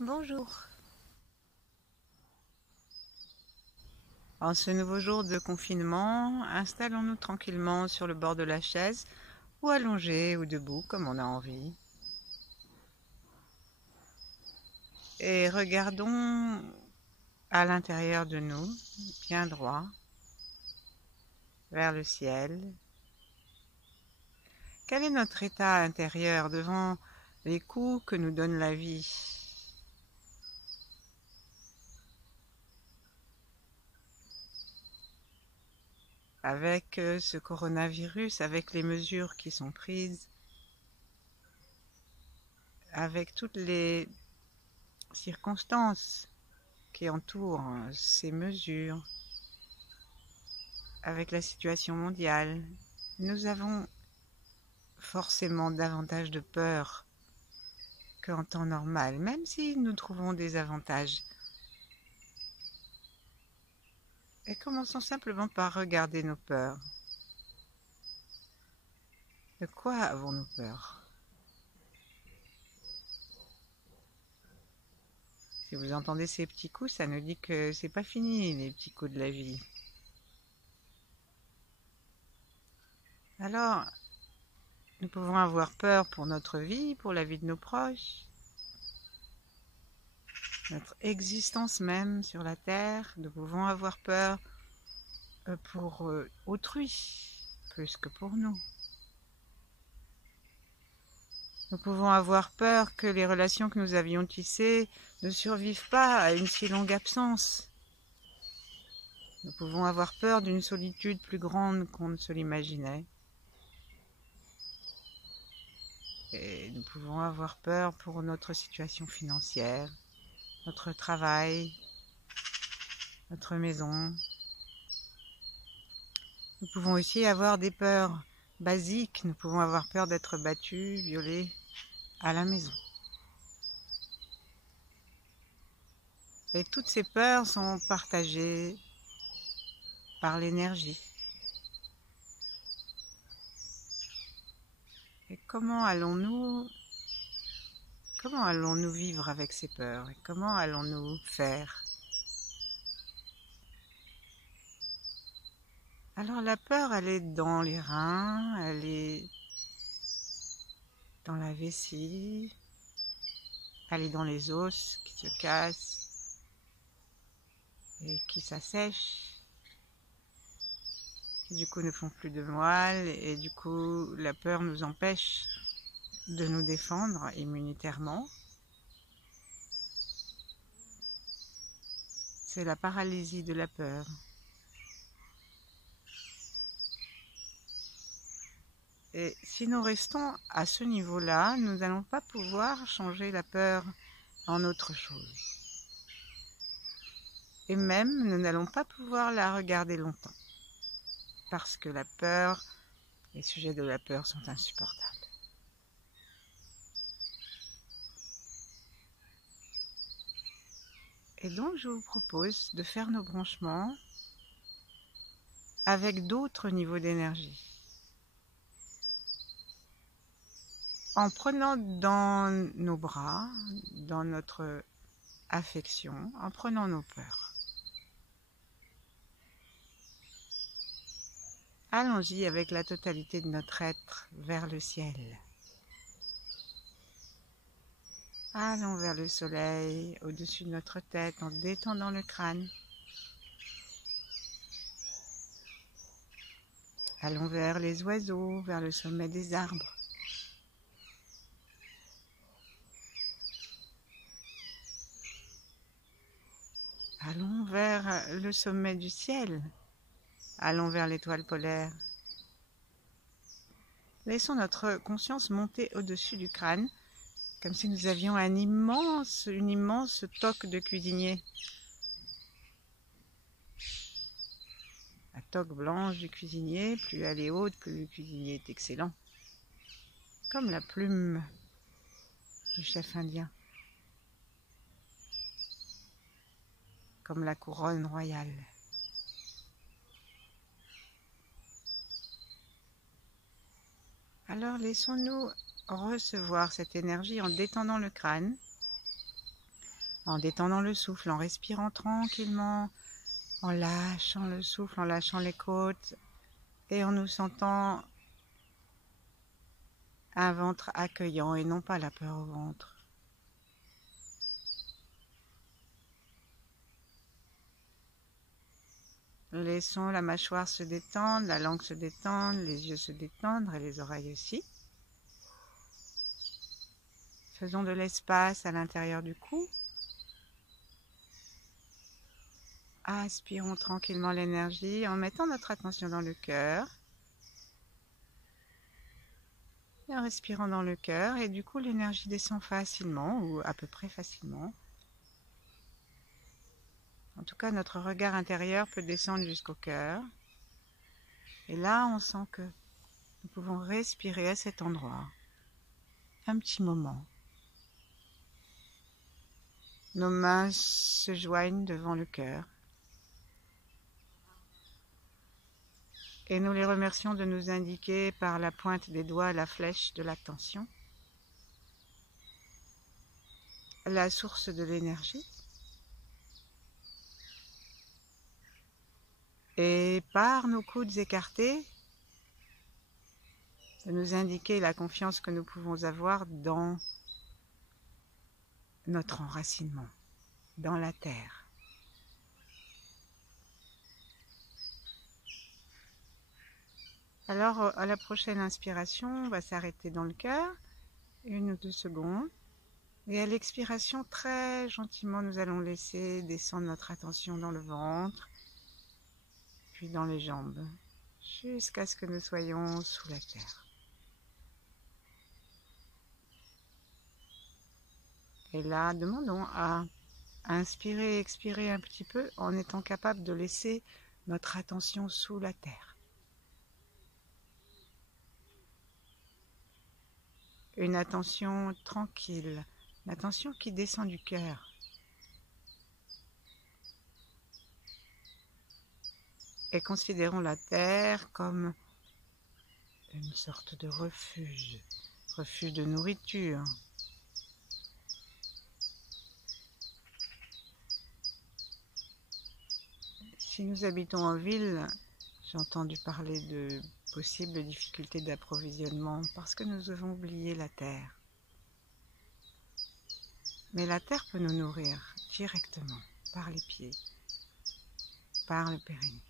Bonjour. En ce nouveau jour de confinement, installons-nous tranquillement sur le bord de la chaise ou allongés ou debout comme on a envie. Et regardons à l'intérieur de nous, bien droit, vers le ciel. Quel est notre état intérieur devant les coups que nous donne la vie ? Avec ce coronavirus, avec les mesures qui sont prises, avec toutes les circonstances qui entourent ces mesures, avec la situation mondiale, nous avons forcément davantage de peur qu'en temps normal, même si nous trouvons des avantages. Et commençons simplement par regarder nos peurs. De quoi avons-nous peur ? Si vous entendez ces petits coups, ça nous dit que c'est pas fini, les petits coups de la vie. Alors, nous pouvons avoir peur pour notre vie, pour la vie de nos proches, notre existence même sur la terre. Nous pouvons avoir peur pour autrui, plus que pour nous. Nous pouvons avoir peur que les relations que nous avions tissées ne survivent pas à une si longue absence. Nous pouvons avoir peur d'une solitude plus grande qu'on ne se l'imaginait. Et nous pouvons avoir peur pour notre situation financière, notre travail, notre maison. Nous pouvons aussi avoir des peurs basiques. Nous pouvons avoir peur d'être battus, violés à la maison. Et toutes ces peurs sont partagées par l'énergie. Et comment allons-nous vivre avec ces peurs? Et comment allons-nous faire? Alors la peur, elle est dans les reins, elle est dans la vessie, elle est dans les os qui se cassent et qui s'assèchent, qui du coup ne font plus de moelle, et du coup la peur nous empêche de nous défendre immunitairement. C'est la paralysie de la peur. Et si nous restons à ce niveau-là, nous n'allons pas pouvoir changer la peur en autre chose. Et même, nous n'allons pas pouvoir la regarder longtemps. Parce que la peur, les sujets de la peur sont insupportables. Et donc, je vous propose de faire nos branchements avec d'autres niveaux d'énergie. En prenant dans nos bras, dans notre affection, en prenant nos peurs. Allons-y avec la totalité de notre être vers le ciel. Allons vers le soleil, au-dessus de notre tête, en détendant le crâne. Allons vers les oiseaux, vers le sommet des arbres. Allons vers le sommet du ciel. Allons vers l'étoile polaire. Laissons notre conscience monter au-dessus du crâne, comme si nous avions une immense toque de cuisinier. La toque blanche du cuisinier, plus elle est haute, plus le cuisinier est excellent. Comme la plume du chef indien. Comme la couronne royale. Alors laissons-nous recevoir cette énergie en détendant le crâne en détendant le souffle, en respirant tranquillement, en lâchant le souffle, en lâchant les côtes et en nous sentant un ventre accueillant et non pas la peur au ventre. Laissons la mâchoire se détendre, la langue se détendre, les yeux se détendre et les oreilles aussi. Faisons de l'espace à l'intérieur du cou. Aspirons tranquillement l'énergie en mettant notre attention dans le cœur. Et en respirant dans le cœur, et du coup l'énergie descend facilement, ou à peu près facilement. En tout cas, notre regard intérieur peut descendre jusqu'au cœur. Et là, on sent que nous pouvons respirer à cet endroit un petit moment. Nos mains se joignent devant le cœur. Et nous les remercions de nous indiquer par la pointe des doigts la flèche de l'attention, la source de l'énergie. Et par nos coudes écartés, de nous indiquer la confiance que nous pouvons avoir dans notre enracinement, dans la terre. Alors, à la prochaine inspiration, on va s'arrêter dans le cœur, 1 ou 2 secondes. Et à l'expiration, très gentiment, nous allons laisser descendre notre attention dans le ventre, puis dans les jambes, jusqu'à ce que nous soyons sous la terre. Et là, demandons à inspirer et expirer un petit peu en étant capable de laisser notre attention sous la terre. Une attention tranquille, une attention qui descend du cœur. Et considérons la terre comme une sorte de refuge, refuge de nourriture. Si nous habitons en ville, j'ai entendu parler de possibles difficultés d'approvisionnement parce que nous avons oublié la terre. Mais la terre peut nous nourrir directement par les pieds, par le périnée.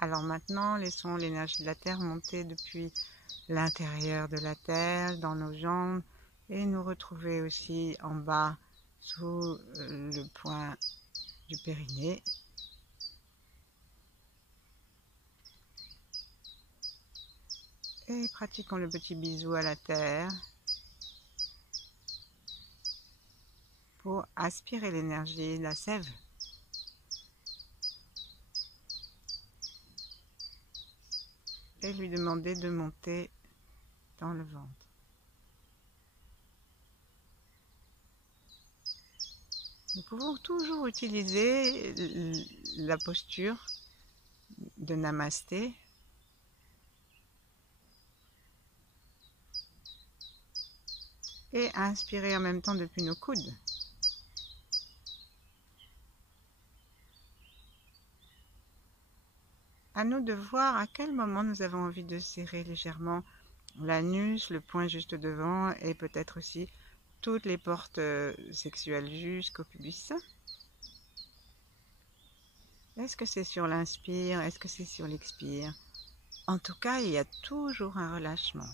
Alors maintenant, laissons l'énergie de la terre monter depuis l'intérieur de la terre, dans nos jambes, et nous retrouver aussi en bas, sous le point du périnée. Et pratiquons le petit bisou à la terre pour aspirer l'énergie, la sève. Et lui demander de monter dans le ventre. Nous pouvons toujours utiliser la posture de Namasté. Et inspirer en même temps depuis nos coudes. À nous de voir à quel moment nous avons envie de serrer légèrement l'anus, le point juste devant et peut-être aussi toutes les portes sexuelles jusqu'au pubis. Est-ce que c'est sur l'inspire? Est-ce que c'est sur l'expire? En tout cas, il y a toujours un relâchement.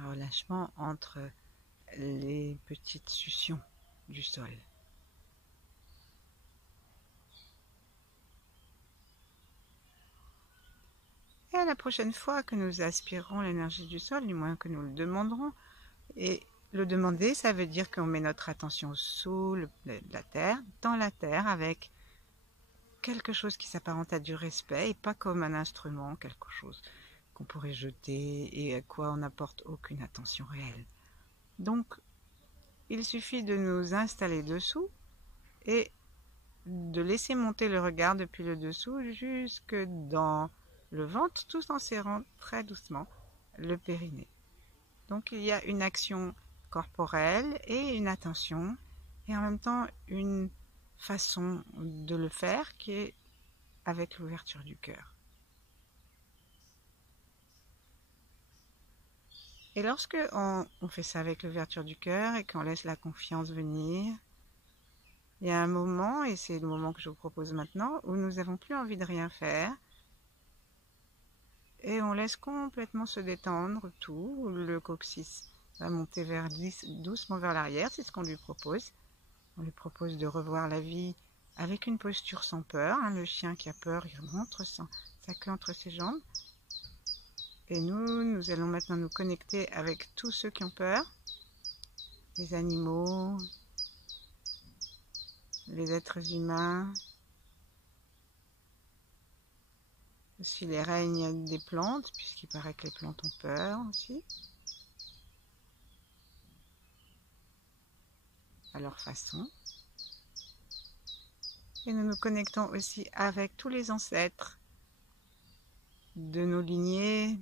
Un relâchement entre les petites suctions du sol. Et à la prochaine fois que nous aspirerons l'énergie du sol, du moins que nous le demanderons, et le demander, ça veut dire qu'on met notre attention sous la terre, dans la terre, avec quelque chose qui s'apparente à du respect, et pas comme un instrument, quelque chose qu'on pourrait jeter et à quoi on n'apporte aucune attention réelle. Donc, il suffit de nous installer dessous et de laisser monter le regard depuis le dessous jusque dans le ventre, tout en serrant très doucement le périnée. Donc il y a une action corporelle et une attention, et en même temps une façon de le faire qui est avec l'ouverture du cœur. Et lorsque on fait ça avec l'ouverture du cœur et qu'on laisse la confiance venir, il y a un moment, et c'est le moment que je vous propose maintenant, où nous n'avons plus envie de rien faire, et on laisse complètement se détendre tout. Le coccyx va monter doucement vers l'arrière, c'est ce qu'on lui propose. On lui propose de revoir la vie avec une posture sans peur. Le chien qui a peur, il montre sa queue entre ses jambes. Et nous allons maintenant nous connecter avec tous ceux qui ont peur, les animaux, les êtres humains, aussi les règnes des plantes, puisqu'il paraît que les plantes ont peur aussi, à leur façon. Et nous nous connectons aussi avec tous les ancêtres de nos lignées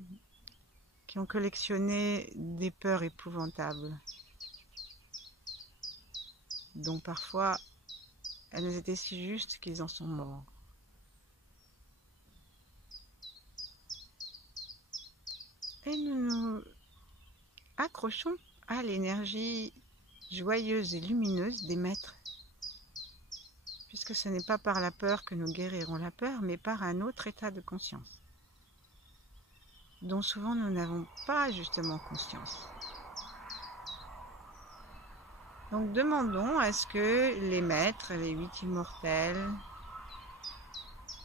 qui ont collectionné des peurs épouvantables, dont parfois elles étaient si justes qu'ils en sont morts. Et nous nous accrochons à l'énergie joyeuse et lumineuse des maîtres, puisque ce n'est pas par la peur que nous guérirons la peur, mais par un autre état de conscience, dont souvent nous n'avons pas justement conscience. Donc demandons à ce que les maîtres, les 8 immortels,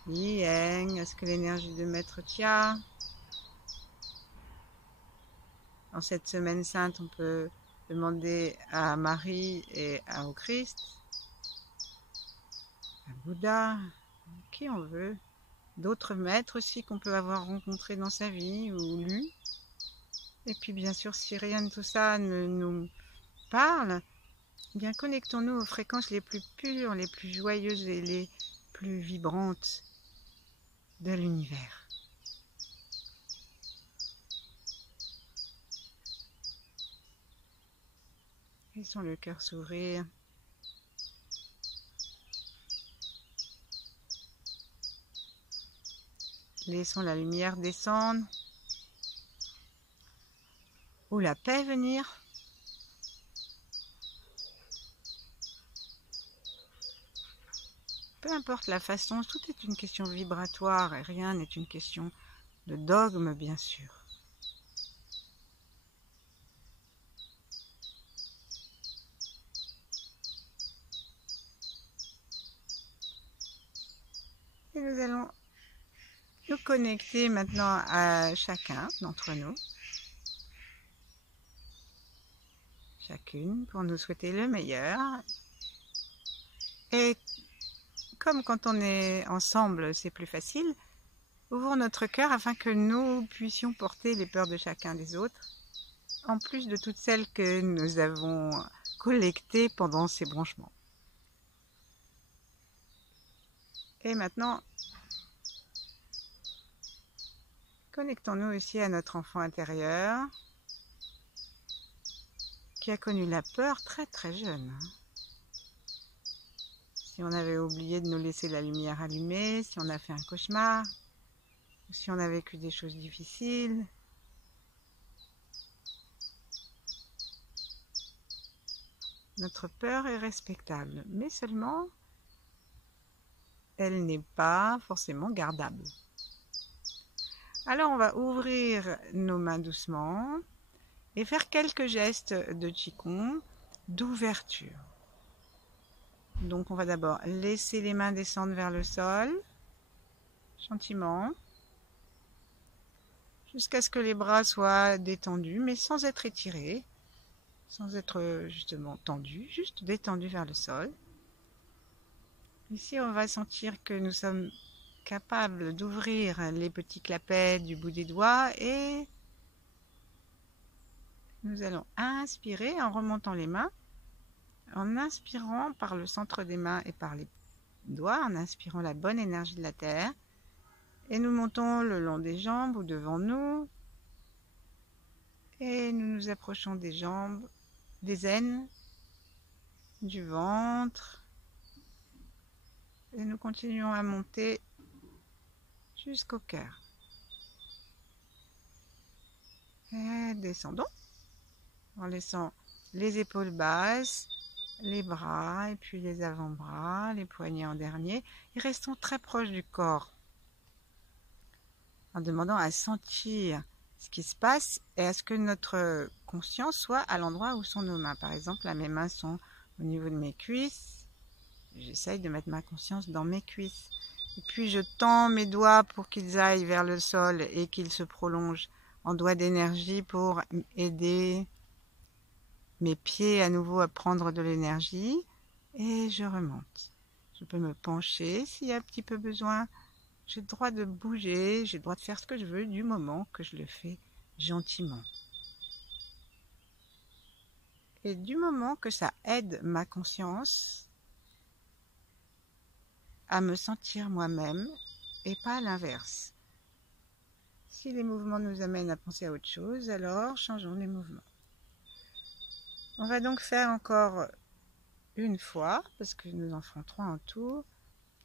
Yi-Eng, à ce que l'énergie de Maître Tia, en cette semaine sainte, on peut demander à Marie et au Christ, à Bouddha, qui on veut, d'autres maîtres aussi qu'on peut avoir rencontrés dans sa vie ou lus. Et puis bien sûr, si rien de tout ça ne nous parle, eh bien connectons-nous aux fréquences les plus pures, les plus joyeuses et les plus vibrantes de l'univers. Laissons le cœur s'ouvrir. Laissons la lumière descendre ou la paix venir. Peu importe la façon, tout est une question vibratoire et rien n'est une question de dogme, bien sûr. Et nous allons nous connecter maintenant à chacun d'entre nous, chacune, pour nous souhaiter le meilleur. Et comme quand on est ensemble, c'est plus facile, ouvrons notre cœur afin que nous puissions porter les peurs de chacun des autres, en plus de toutes celles que nous avons collectées pendant ces branchements. Et maintenant, connectons-nous aussi à notre enfant intérieur, qui a connu la peur très très jeune. Si on avait oublié de nous laisser la lumière allumée, si on a fait un cauchemar, si on a vécu des choses difficiles, notre peur est respectable, mais seulement elle n'est pas forcément gardable. Alors on va ouvrir nos mains doucement et faire quelques gestes de Qigong d'ouverture. Donc on va d'abord laisser les mains descendre vers le sol, gentiment, jusqu'à ce que les bras soient détendus, mais sans être étirés, sans être justement tendus, juste détendus vers le sol. Ici on va sentir que nous sommes capables d'ouvrir les petits clapets du bout des doigts et nous allons inspirer en remontant les mains en inspirant par le centre des mains et par les doigts, en inspirant la bonne énergie de la terre. Et nous montons le long des jambes ou devant nous. Et nous nous approchons des jambes, des aines, du ventre. Et nous continuons à monter jusqu'au cœur. Et descendons en laissant les épaules basses, les bras et puis les avant-bras, les poignets en dernier. Et restons très proches du corps en demandant à sentir ce qui se passe et à ce que notre conscience soit à l'endroit où sont nos mains. Par exemple, là, mes mains sont au niveau de mes cuisses. J'essaye de mettre ma conscience dans mes cuisses. Et puis je tends mes doigts pour qu'ils aillent vers le sol et qu'ils se prolongent en doigts d'énergie pour aider mes pieds à nouveau à prendre de l'énergie. Et je remonte. Je peux me pencher s'il y a un petit peu besoin. J'ai le droit de bouger, j'ai le droit de faire ce que je veux du moment que je le fais gentiment. Et du moment que ça aide ma conscience à me sentir moi-même et pas l'inverse. Si les mouvements nous amènent à penser à autre chose, alors changeons les mouvements. On va donc faire encore une fois, parce que nous en ferons 3 en tout,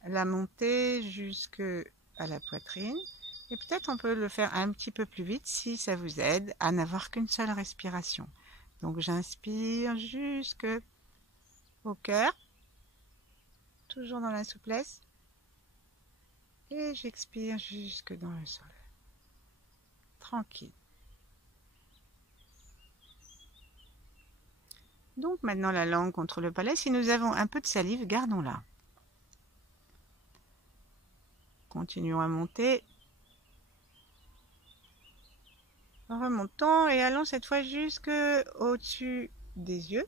la montée jusque à la poitrine. Et peut-être on peut le faire un petit peu plus vite si ça vous aide à n'avoir qu'une seule respiration. Donc j'inspire jusque au cœur, toujours dans la souplesse. Et j'expire jusque dans le sol. Tranquille. Donc maintenant la langue contre le palais. Si nous avons un peu de salive, gardons-la. Continuons à monter. Remontons et allons cette fois jusque au-dessus des yeux,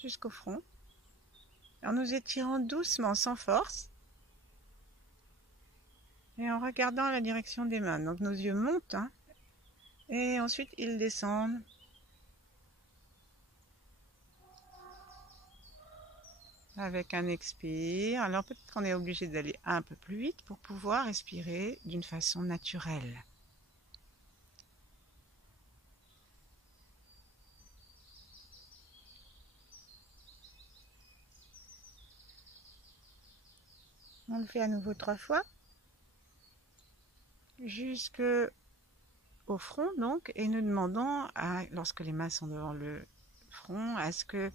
jusqu'au front. En nous étirant doucement, sans force. Et en regardant la direction des mains. Donc nos yeux montent. Et ensuite ils descendent. Avec un expire. Alors peut-être qu'on est obligé d'aller un peu plus vite pour pouvoir respirer d'une façon naturelle. On le fait à nouveau 3 fois. Jusque au front donc. Et nous demandons, lorsque les mains sont devant le front, à ce que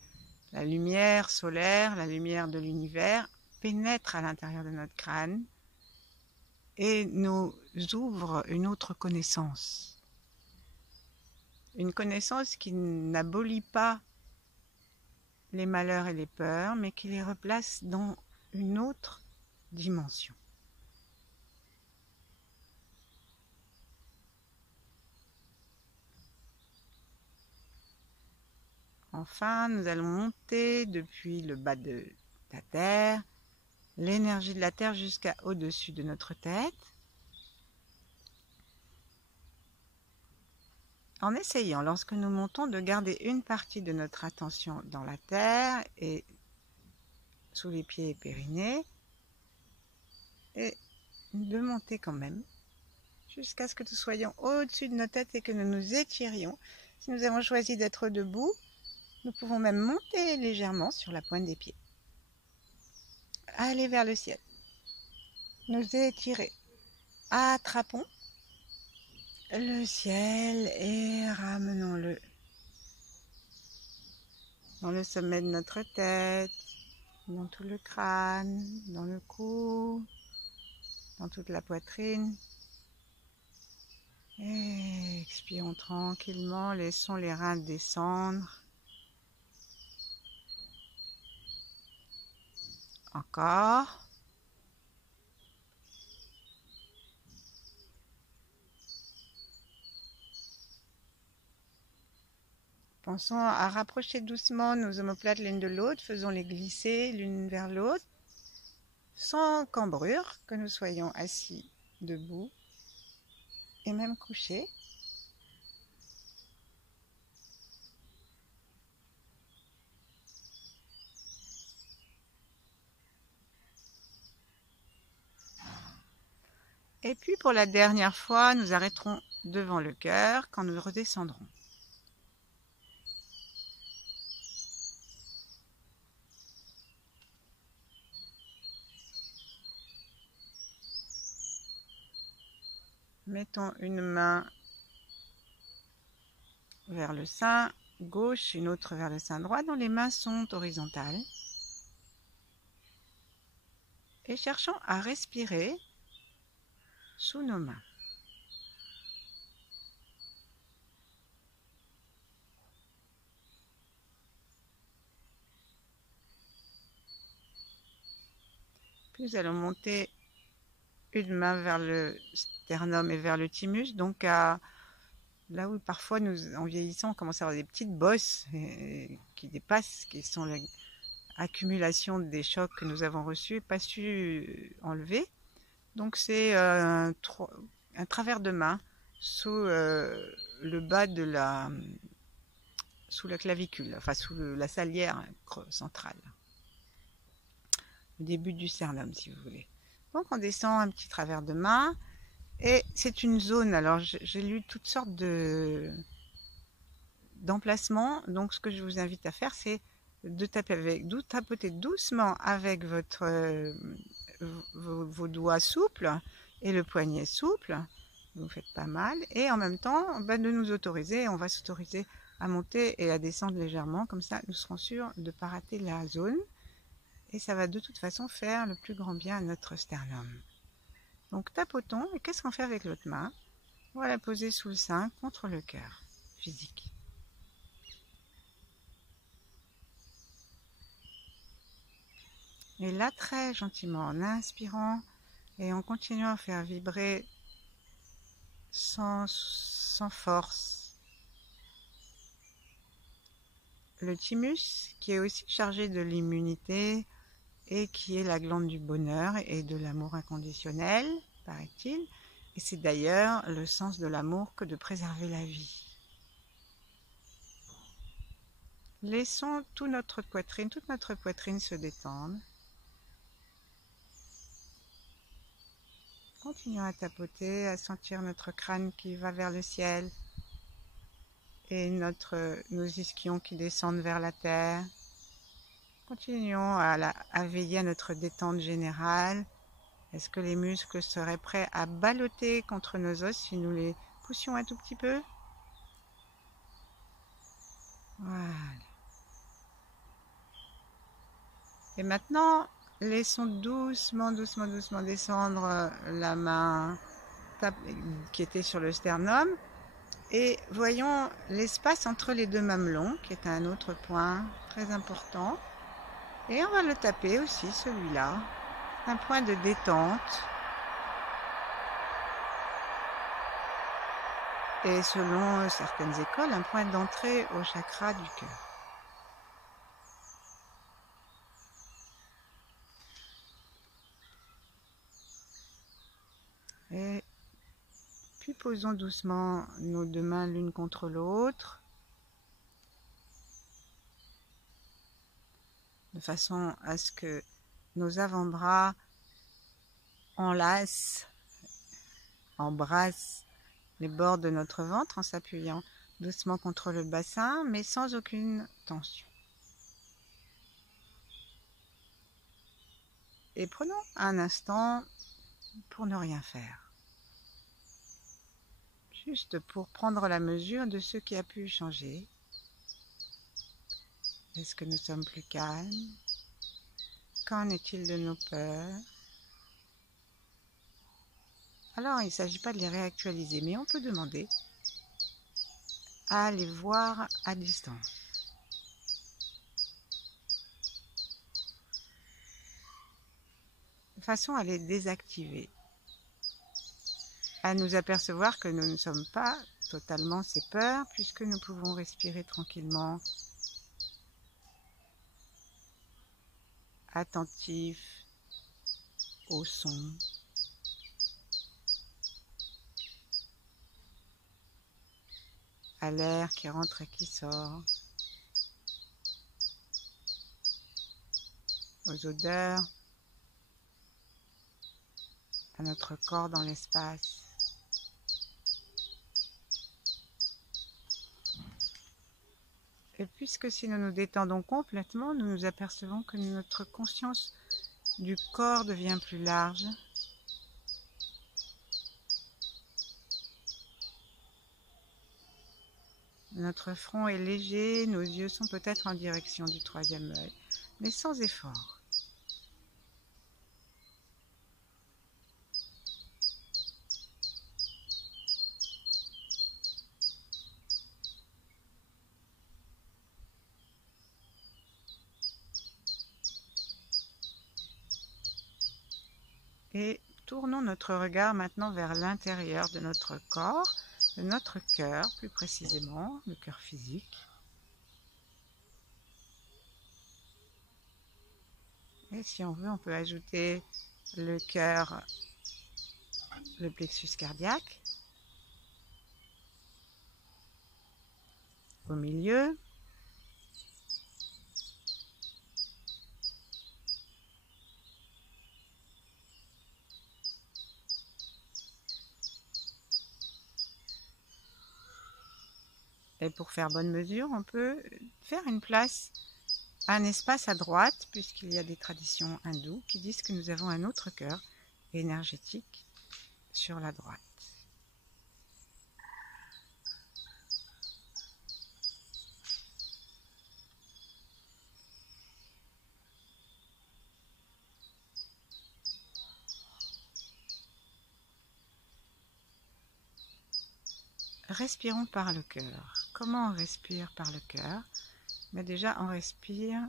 la lumière solaire, la lumière de l'univers pénètre à l'intérieur de notre crâne et nous ouvre une autre connaissance. Une connaissance qui n'abolit pas les malheurs et les peurs, mais qui les replace dans une autre dimension. Enfin, nous allons monter depuis le bas de la terre, l'énergie de la terre jusqu'à au-dessus de notre tête. En essayant, lorsque nous montons, de garder une partie de notre attention dans la terre et sous les pieds et périnée, et de monter quand même, jusqu'à ce que nous soyons au-dessus de nos têtes et que nous nous étirions. Si nous avons choisi d'être debout, nous pouvons même monter légèrement sur la pointe des pieds. Aller vers le ciel. Nous étirer. Attrapons le ciel et ramenons-le dans le sommet de notre tête, dans tout le crâne, dans le cou, dans toute la poitrine. Et expirons tranquillement, laissons les reins descendre. Encore. Pensons à rapprocher doucement nos omoplates l'une de l'autre, faisons-les glisser l'une vers l'autre, sans cambrure, que nous soyons assis, debout et même couchés. Et puis pour la dernière fois, nous arrêterons devant le cœur quand nous redescendrons. Mettons une main vers le sein gauche, une autre vers le sein droit, dont les mains sont horizontales. Et cherchons à respirer sous nos mains. Puis nous allons monter une main vers le sternum et vers le thymus, donc là où parfois en vieillissant on commence à avoir des petites bosses qui dépassent, qui sont l'accumulation des chocs que nous avons reçus et pas su enlever. Donc c'est un travers de main sous le bas de sous la clavicule, enfin sous la salière centrale, le début du sternum si vous voulez. Donc on descend un petit travers de main et c'est une zone, alors j'ai lu toutes sortes d'emplacements, donc ce que je vous invite à faire c'est de tapoter doucement avec vos doigts souples et le poignet souple, vous faites pas mal, et en même temps de nous autoriser, on va s'autoriser à monter et à descendre légèrement, comme ça nous serons sûrs de ne pas rater la zone, et ça va de toute façon faire le plus grand bien à notre sternum. Donc tapotons, et qu'est-ce qu'on fait avec l'autre main? On va la poser sous le sein contre le cœur physique. Et là, très gentiment, en inspirant et en continuant à faire vibrer sans force le thymus, qui est aussi chargé de l'immunité et qui est la glande du bonheur et de l'amour inconditionnel, paraît-il. Et c'est d'ailleurs le sens de l'amour que de préserver la vie. Laissons toute notre poitrine se détendre. Continuons à tapoter, à sentir notre crâne qui va vers le ciel et nos ischions qui descendent vers la terre. Continuons à veiller à notre détente générale. Est-ce que les muscles seraient prêts à ballotter contre nos os si nous les poussions un tout petit peu? Voilà. Et maintenant, laissons doucement descendre la main qui était sur le sternum. Et voyons l'espace entre les deux mamelons, qui est un autre point très important. Et on va le taper aussi, celui-là. Un point de détente. Et selon certaines écoles, un point d'entrée au chakra du cœur. Et puis posons doucement nos deux mains l'une contre l'autre, de façon à ce que nos avant-bras embrassent les bords de notre ventre en s'appuyant doucement contre le bassin, mais sans aucune tension. Et prenons un instant pour ne rien faire. Juste pour prendre la mesure de ce qui a pu changer. Est-ce que nous sommes plus calmes? Qu'en est-il de nos peurs? Alors, il ne s'agit pas de les réactualiser, mais on peut demander à les voir à distance. De façon à les désactiver. À nous apercevoir que nous ne sommes pas totalement ces peurs, puisque nous pouvons respirer tranquillement, attentifs au son, à l'air qui rentre et qui sort, aux odeurs, à notre corps dans l'espace. Et puisque si nous nous détendons complètement, nous nous apercevons que notre conscience du corps devient plus large. Notre front est léger, nos yeux sont peut-être en direction du troisième œil, mais sans effort. Et tournons notre regard maintenant vers l'intérieur de notre corps, de notre cœur plus précisément, le cœur physique. Et si on veut, on peut ajouter le cœur, le plexus cardiaque, au milieu. Et pour faire bonne mesure, on peut faire une place, un espace à droite, puisqu'il y a des traditions hindoues qui disent que nous avons un autre cœur énergétique sur la droite. Respirons par le cœur. Comment on respire par le cœur? Mais déjà, on respire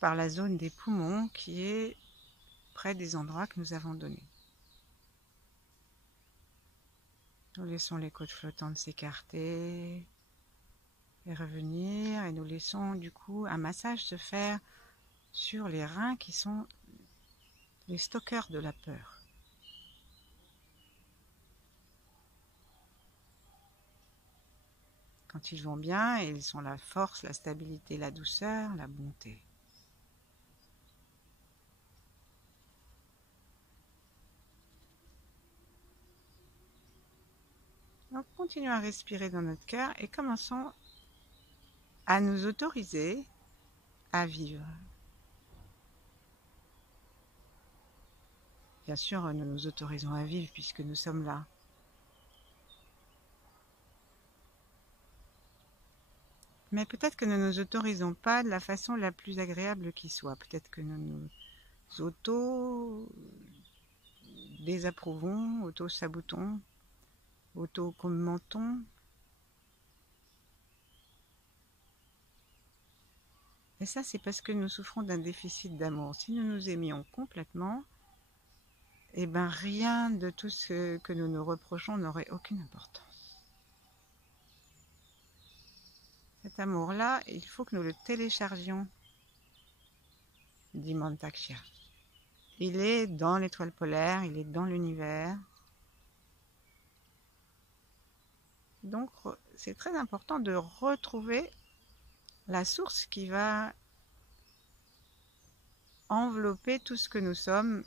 par la zone des poumons qui est près des endroits que nous avons donnés. Nous laissons les côtes flottantes s'écarter et revenir, et nous laissons du coup un massage se faire sur les reins qui sont les stockers de la peur. Quand ils vont bien, ils sont la force, la stabilité, la douceur, la bonté. Donc continuons à respirer dans notre cœur et commençons à nous autoriser à vivre. Bien sûr, nous nous autorisons à vivre puisque nous sommes là. Mais peut-être que nous ne nous autorisons pas de la façon la plus agréable qui soit. Peut-être que nous nous auto-désapprouvons, auto-sabotons, auto-commentons. Et ça, c'est parce que nous souffrons d'un déficit d'amour. Si nous nous aimions complètement, eh bien rien de tout ce que nous nous reprochons n'aurait aucune importance. Cet amour-là, il faut que nous le téléchargions, dit Mantakshya. Il est dans l'étoile polaire, il est dans l'univers. Donc, c'est très important de retrouver la source qui va envelopper tout ce que nous sommes.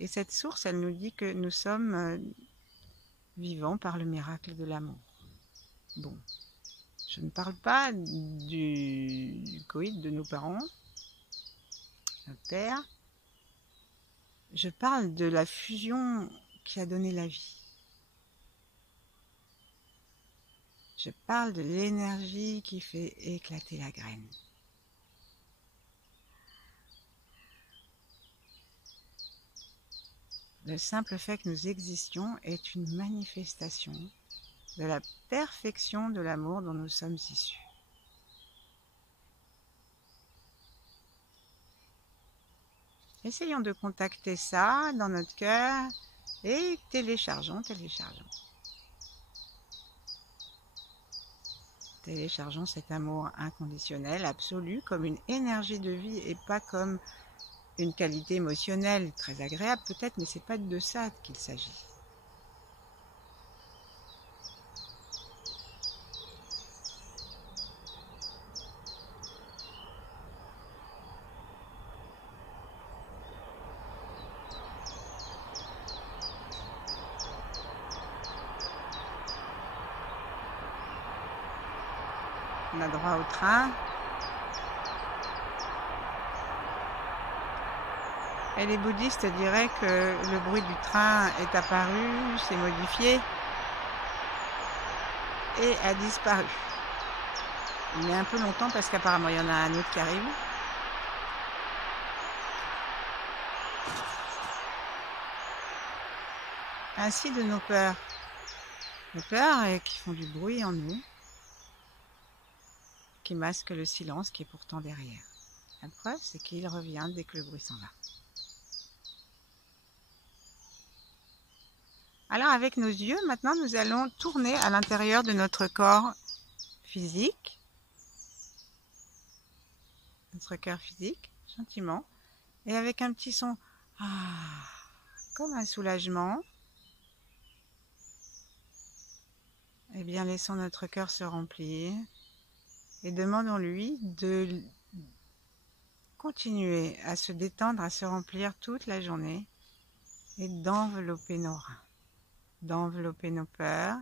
Et cette source, elle nous dit que nous sommes vivants par le miracle de l'amour. Bon, je ne parle pas du coït de nos parents, notre père. Je parle de la fusion qui a donné la vie. Je parle de l'énergie qui fait éclater la graine. Le simple fait que nous existions est une manifestation de la perfection de l'amour dont nous sommes issus. Essayons de contacter ça dans notre cœur et téléchargeons. Téléchargeons cet amour inconditionnel, absolu, comme une énergie de vie et pas comme une qualité émotionnelle très agréable peut-être, mais c'est pas de ça qu'il s'agit. On a droit au train. Et les bouddhistes diraient que le bruit du train est apparu, s'est modifié et a disparu. Il met un peu longtemps parce qu'apparemment il y en a un autre qui arrive. Ainsi de nos peurs. Nos peurs qui font du bruit en nous, qui masquent le silence qui est pourtant derrière. La preuve, c'est qu'il revient dès que le bruit s'en va. Alors avec nos yeux, maintenant nous allons tourner à l'intérieur de notre corps physique, notre cœur physique, gentiment, et avec un petit son, comme un soulagement, eh bien laissons notre cœur se remplir et demandons-lui de continuer à se détendre, à se remplir toute la journée et d'envelopper nos reins, d'envelopper nos peurs,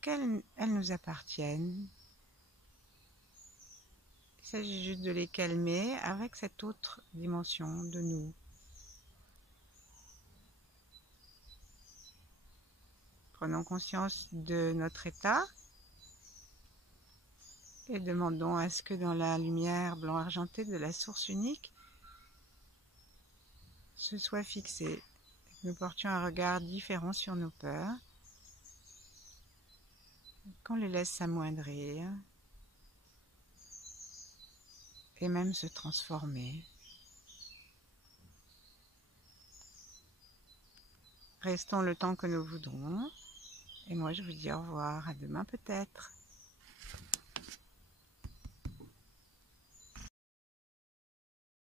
qu'elles nous appartiennent. Il s'agit juste de les calmer avec cette autre dimension de nous. Prenons conscience de notre état et demandons à ce que dans la lumière blanc-argentée de la source unique, se soit fixé, que nous portions un regard différent sur nos peurs, qu'on les laisse s'amoindrir et même se transformer. Restons le temps que nous voudrons. Et moi, je vous dis au revoir. À demain peut-être.